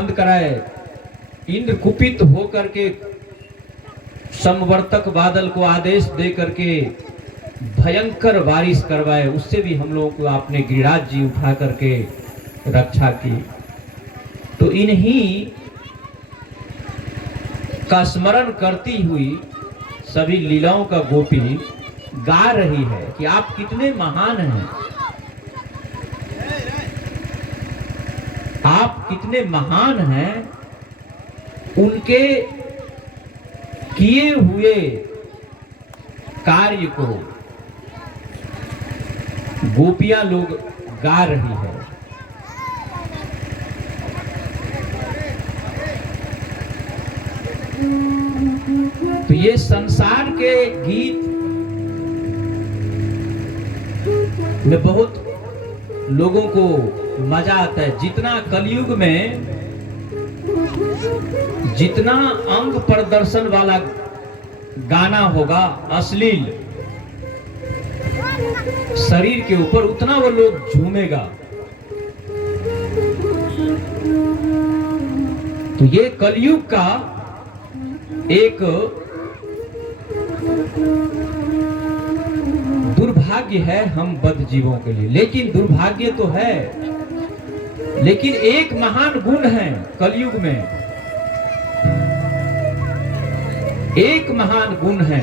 बंद कराए, इंद्र कुपित होकर के समवर्तक बादल को आदेश दे करके भयंकर बारिश करवाए, उससे भी हम लोगों को आपने गिरिराज जी उठा करके रक्षा की। तो इन्हीं का स्मरण करती हुई सभी लीलाओं का गोपी गा रही है कि आप कितने महान हैं, आप कितने महान हैं। उनके किए हुए कार्य को गोपियां लोग गा रही है। तो ये संसार के गीत में बहुत लोगों को मजा आता है। जितना कलयुग में जितना अंग प्रदर्शन वाला गाना होगा, अश्लील शरीर के ऊपर, उतना वो लोग झूमेगा। तो ये कलयुग का एक दुर्भाग्य है हम बद्ध जीवों के लिए। लेकिन दुर्भाग्य तो है, लेकिन एक महान गुण है कलयुग में, एक महान गुण है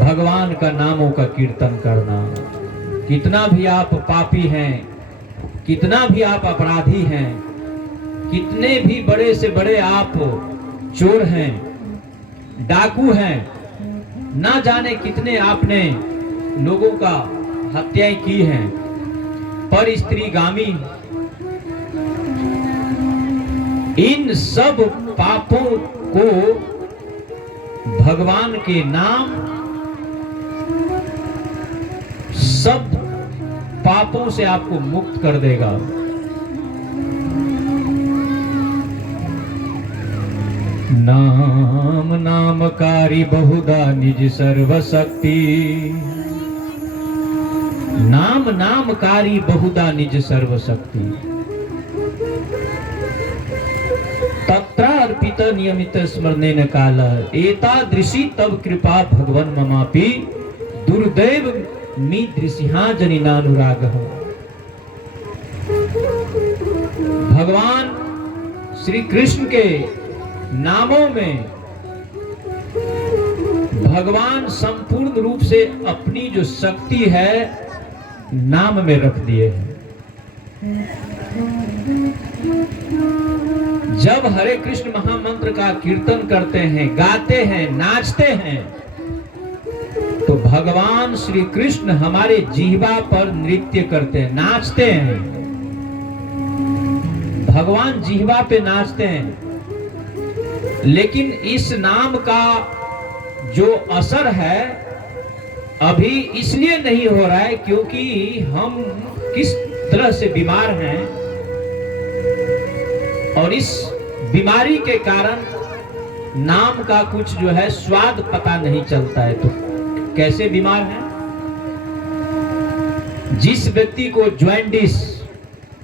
भगवान का नामों का कीर्तन करना। कितना भी आप पापी हैं, कितना भी आप अपराधी हैं, कितने भी बड़े से बड़े आप चोर हैं, डाकू हैं, ना जाने कितने आपने लोगों का हत्याएं की हैं, पर स्त्रीगामी, इन सब पापों को भगवान के नाम सब पापों से आपको मुक्त कर देगा। नाम नामकारी बहुधा निज सर्वशक्ति, नाम नामकारी बहुधा निज सर्वशक्ति, तत्र अर्पित नियमित स्मरणेन काल, एतादृशी तब कृपा भगवन ममापि, दुर्दैव मी दृशिहा जनिनानुराग। भगवान श्री कृष्ण के नामों में भगवान संपूर्ण रूप से अपनी जो शक्ति है नाम में रख दिए हैं। जब हरे कृष्ण महामंत्र का कीर्तन करते हैं, गाते हैं, नाचते हैं, तो भगवान श्री कृष्ण हमारे जीवा पर नृत्य करते हैं, नाचते हैं। भगवान जीवा पे नाचते हैं। लेकिन इस नाम का जो असर है अभी इसलिए नहीं हो रहा है क्योंकि हम किस तरह से बीमार हैं, और इस बीमारी के कारण नाम का कुछ जो है स्वाद पता नहीं चलता है। तो कैसे बीमार हैं? जिस व्यक्ति को ज्वाइंटिस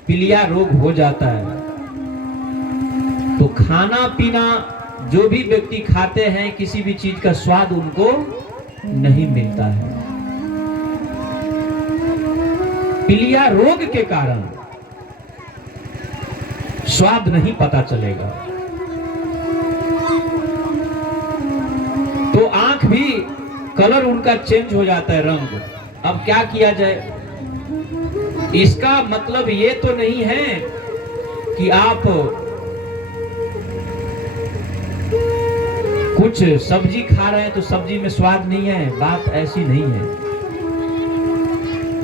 पीलिया रोग हो जाता है, तो खाना पीना जो भी व्यक्ति खाते हैं, किसी भी चीज का स्वाद उनको नहीं मिलता है। पीलिया रोग के कारण स्वाद नहीं पता चलेगा। तो आंख भी कलर उनका चेंज हो जाता है, रंग। अब क्या किया जाए? इसका मतलब ये तो नहीं है कि आप कुछ सब्जी खा रहे हैं तो सब्जी में स्वाद नहीं है, बात ऐसी नहीं है।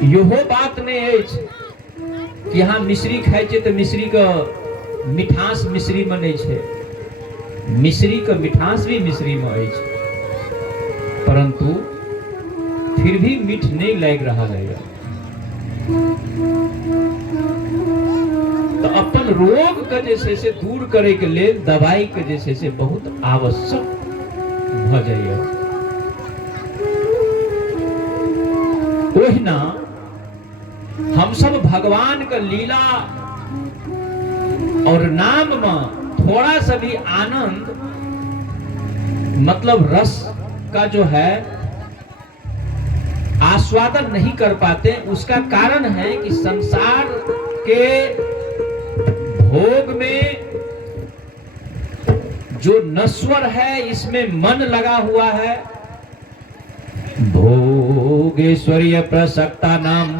यहो बात नहीं है कि हाँ मिश्री खाए छे तो मिश्री का मिठास मिश्री में नहीं छे, मिश्री का मिठास भी मिश्री में है, परंतु फिर भी मीठ नहीं लग रहा है। तो अपन रोग के जैसे से दूर करे के लिए दवाई के जैसे से बहुत आवश्यक भ जाइए। ओहिना हम सब भगवान का लीला और नाम में थोड़ा सा भी आनंद मतलब रस का जो है आस्वादन नहीं कर पाते। उसका कारण है कि संसार के भोग में जो नश्वर है इसमें मन लगा हुआ है। भोगेश्वर्य प्रसक्ता नाम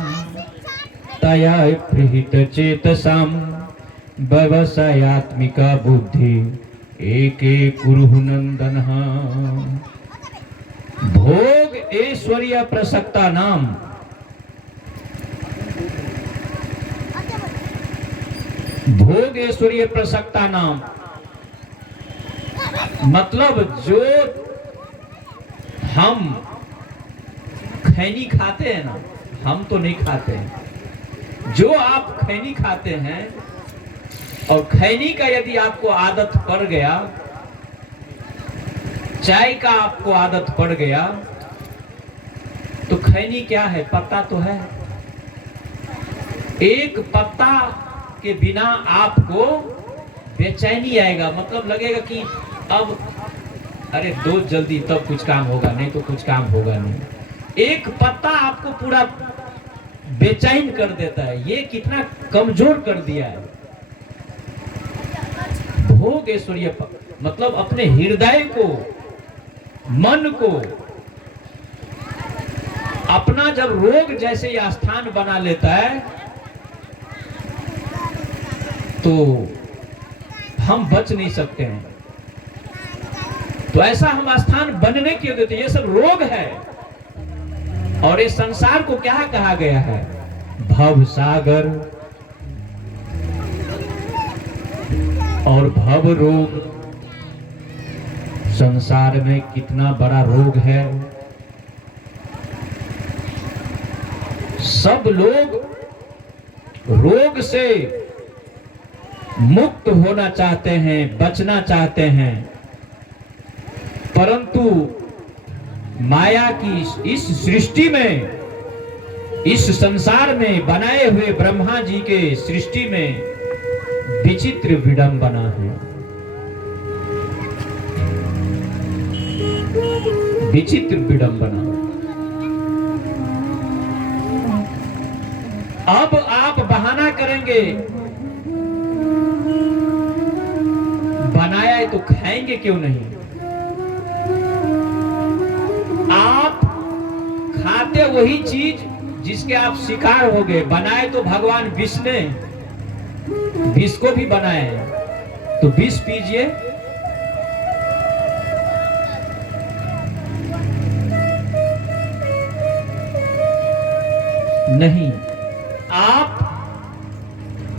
तया प्रीत चेतसाम व्यवसायात्मिका बुद्धि एके कुरु नंदन। भोग ऐश्वर्य प्रसक्ता नाम, भोग ऐश्वर्य प्रसक्ता नाम मतलब जो हम खैनी खाते हैं ना, हम तो नहीं खाते हैं, जो आप खैनी खाते हैं और खैनी का यदि आपको आदत पड़ गया, चाय का आपको आदत पड़ गया, तो खैनी क्या है? पत्ता तो है। एक पत्ता के बिना आपको बेचैनी आएगा, मतलब लगेगा कि अब अरे दो जल्दी तब कुछ काम होगा, नहीं तो कुछ काम होगा नहीं। एक पत्ता आपको पूरा बेचैन कर देता है। ये कितना कमजोर कर दिया है। भोग ऐश्वर्य मतलब अपने हृदय को, मन को अपना जब रोग जैसे यह स्थान बना लेता है तो हम बच नहीं सकते हैं। तो ऐसा हम स्थान बनने क्यों देते? ये सब रोग है। और इस संसार को क्या कहा गया है? भव सागर और भव रोग। संसार में कितना बड़ा रोग है। सब लोग रोग से मुक्त होना चाहते हैं, बचना चाहते हैं, परंतु माया की इस सृष्टि में, इस संसार में बनाए हुए ब्रह्मा जी के सृष्टि में विचित्र विडंबना है, विचित्र विडंबना। अब आप बहाना करेंगे, बनाया है तो खाएंगे क्यों नहीं? आप खाते वही चीज जिसके आप शिकार हो गए। बनाए तो भगवान विष ने, विष को भी बनाए, तो विष पीजिए। नहीं, आप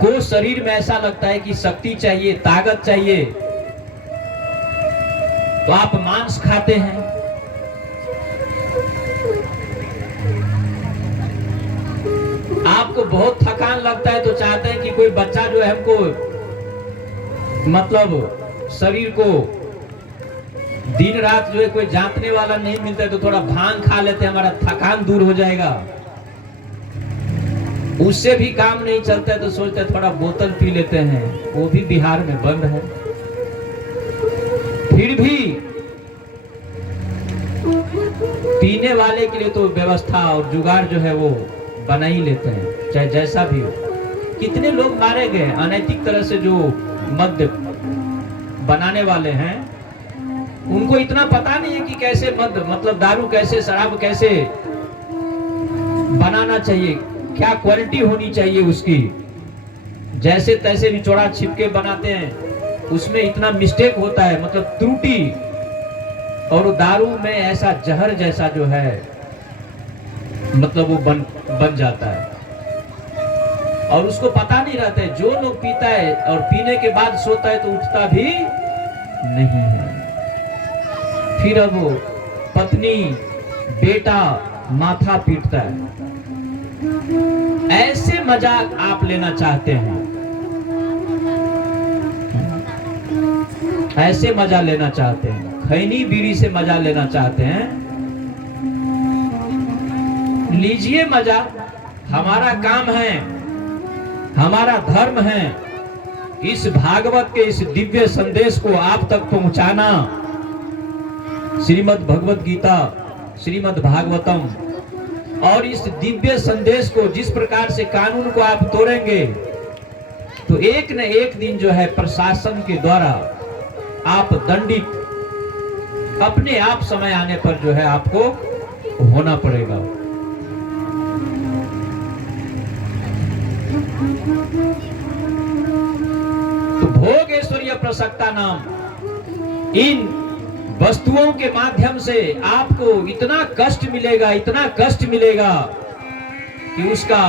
को शरीर में ऐसा लगता है कि शक्ति चाहिए, ताकत चाहिए, तो आप मांस खाते हैं। आपको बहुत थकान लगता है तो चाहते हैं कि कोई बच्चा जो है हमको मतलब शरीर को दिन रात जो है कोई जांचने वाला नहीं मिलता है तो थोड़ा भांग खा लेते हैं, हमारा थकान दूर हो जाएगा। उससे भी काम नहीं चलता है तो सोचते हैं थोड़ा बोतल पी लेते हैं, वो भी बिहार में बंद है। फिर भी पीने वाले के लिए तो व्यवस्था और जुगाड़ जो है वो बना ही लेते हैं, चाहे जैसा भी हो। कितने लोग मारे गए अनैतिक तरह से, जो मद्य बनाने वाले हैं उनको इतना पता नहीं है कि कैसे मद्य मतलब दारू कैसे, शराब कैसे बनाना चाहिए, क्या क्वालिटी होनी चाहिए उसकी। जैसे तैसे निचोड़ा छिपके बनाते हैं, उसमें इतना मिस्टेक होता है, मतलब त्रुटि। और दारू में ऐसा जहर जैसा जो है मतलब वो बन जाता है और उसको पता नहीं रहता है। जो लोग पीता है और पीने के बाद सोता है तो उठता भी नहीं है। फिर अब वो पत्नी बेटा माथा पीटता है। ऐसे मजाक आप लेना चाहते हैं, ऐसे मजा लेना चाहते हैं, खैनी बीड़ी से मजा लेना चाहते हैं, लीजिए मजा। हमारा काम है, हमारा धर्म है इस भागवत के इस दिव्य संदेश को आप तक पहुंचाना, श्रीमद् भगवत गीता, श्रीमद् भागवतम और इस दिव्य संदेश को जिस प्रकार से कानून को आप तोड़ेंगे तो एक न एक दिन जो है प्रशासन के द्वारा आप दंडित अपने आप समय आने पर जो है आपको होना पड़ेगा। तो भोग ऐश्वर्य प्रसक्ता नाम, इन वस्तुओं के माध्यम से आपको इतना कष्ट मिलेगा, इतना कष्ट मिलेगा कि उसका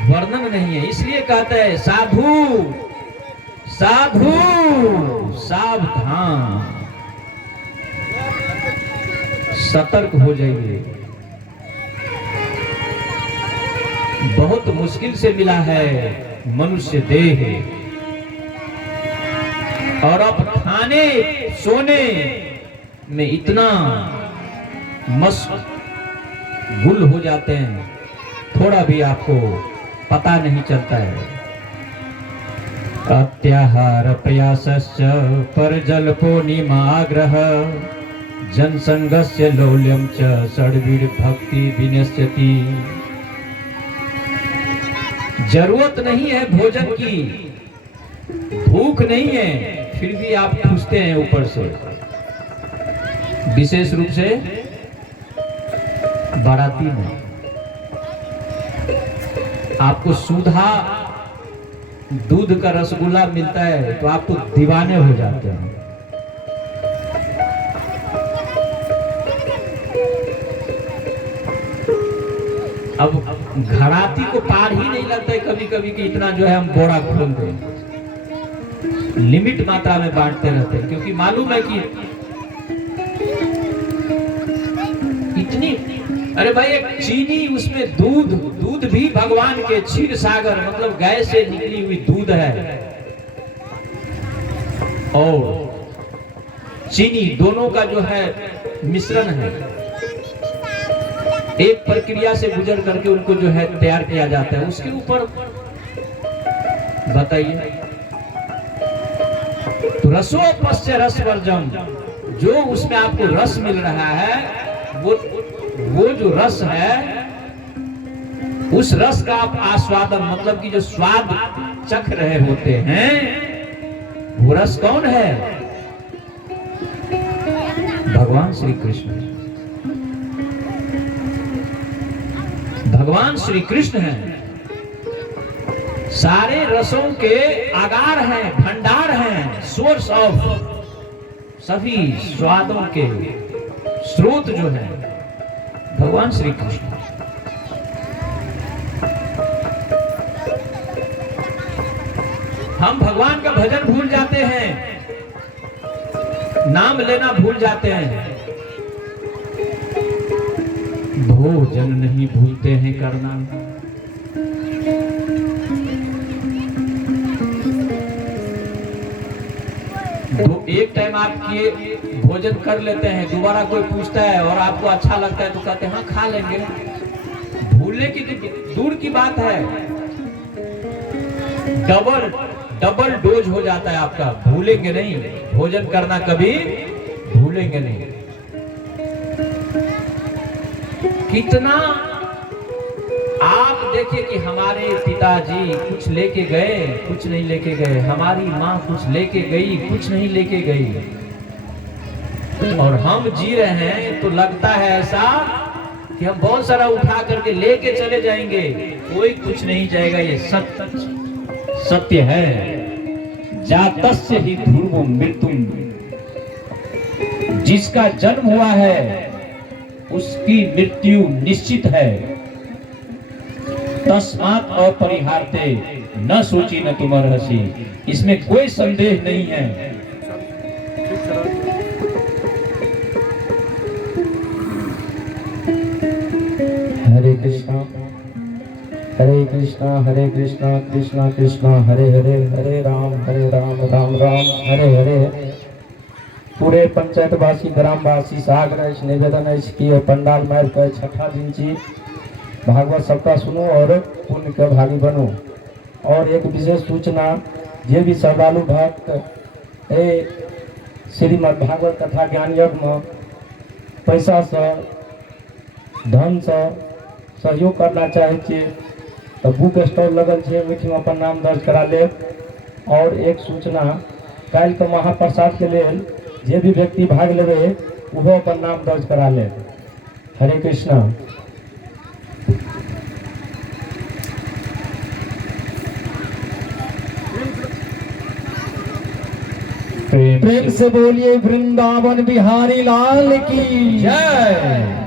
वर्णन नहीं है। इसलिए कहते हैं साधु साधु सावधान, सतर्क हो जाइए। बहुत मुश्किल से मिला है मनुष्य देह, और अब खाने सोने में इतना मशगूल हो जाते हैं, थोड़ा भी आपको पता नहीं चलता है। अत्याहार प्रयासश्च परजल्पो निमाग्रह जनसंगस्य लौल्यम च षड्वीर भक्ति विनश्यति। जरूरत नहीं है भोजन की, भूख नहीं है, फिर भी आप ठूसते हैं ऊपर से, विशेष रूप से बाराती में। आपको सुधा दूध का रसगुल्ला मिलता है तो आप तो दीवाने हो जाते हैं। अब घराती को पार ही नहीं लगता है कभी कभी कि इतना जो है हम बोरा खोल दें। लिमिट मात्रा में बांटते रहते हैं, क्योंकि मालूम है कि इतनी, अरे भाई एक चीनी उसमें दूध भी भगवान के क्षीर सागर मतलब गाय से निकली हुई दूध है और चीनी दोनों का जो है मिश्रण है, एक प्रक्रिया से गुजर करके उनको जो है तैयार किया जाता है। उसके ऊपर बताइए, तो रसोपस्य रस वर्जम, जो उसमें आपको रस मिल रहा है वो जो रस है उस रस का आप आस्वादन मतलब कि जो स्वाद चख रहे होते हैं वो रस कौन है? भगवान श्री कृष्ण। भगवान श्री कृष्ण हैं, सारे रसों के आगार हैं, भंडार हैं, सोर्स ऑफ सभी स्वादों के स्रोत जो है भगवान श्री कृष्ण। हम भगवान का भजन भूल जाते हैं, नाम लेना भूल जाते हैं, भोजन नहीं भूलते हैं करना। तो एक टाइम आप ये भोजन कर लेते हैं, दोबारा कोई पूछता है और आपको अच्छा लगता है तो कहते हैं हाँ खा लेंगे। भूलने की दूर की बात है, डबल डोज हो जाता है आपका। भूलेंगे नहीं, भोजन करना कभी भूलेंगे नहीं। कितना आप देखिए कि हमारे पिताजी कुछ लेके गए, कुछ नहीं लेके गए, हमारी माँ कुछ लेके गई, कुछ नहीं लेके गई, और हम जी रहे हैं तो लगता है ऐसा कि हम बहुत सारा उठा करके लेके चले जाएंगे, कोई कुछ नहीं जाएगा। ये सत्य है। जातस्य ही ध्रुवो मृत्युम, जिसका जन्म हुआ है उसकी मृत्यु निश्चित है। तस्मात् अपरिहार्ते न सोची न तुम अर्हसि, इसमें कोई संदेह नहीं है। हरे कृष्णा हरे कृष्णा कृष्णा कृष्णा हरे हरे, हरे राम राम राम हरे हरे। पूरे पंचायतवासी ग्रामवासी सागर निवेदन है कि पंडाल में छठा दिन जी भागवत सबका सुनो और पुण्य के भागी बनो। और एक विशेष सूचना, जे भी श्रद्धालु भक्त ए श्रीमद् भागवत कथा ज्ञान यज्ञ में पैसा से धन से सहयोग करना चाहे छे तो बुक स्टॉल लगल है मीठी में अपन नाम दर्ज करा ले। और एक सूचना कल के महाप्रसाद के लेल जे भी व्यक्ति भाग लेवे वो अपन नाम दर्ज करा ले। हरे कृष्णा। प्रेम से बोलिए वृंदावन बिहारी लाल की जय।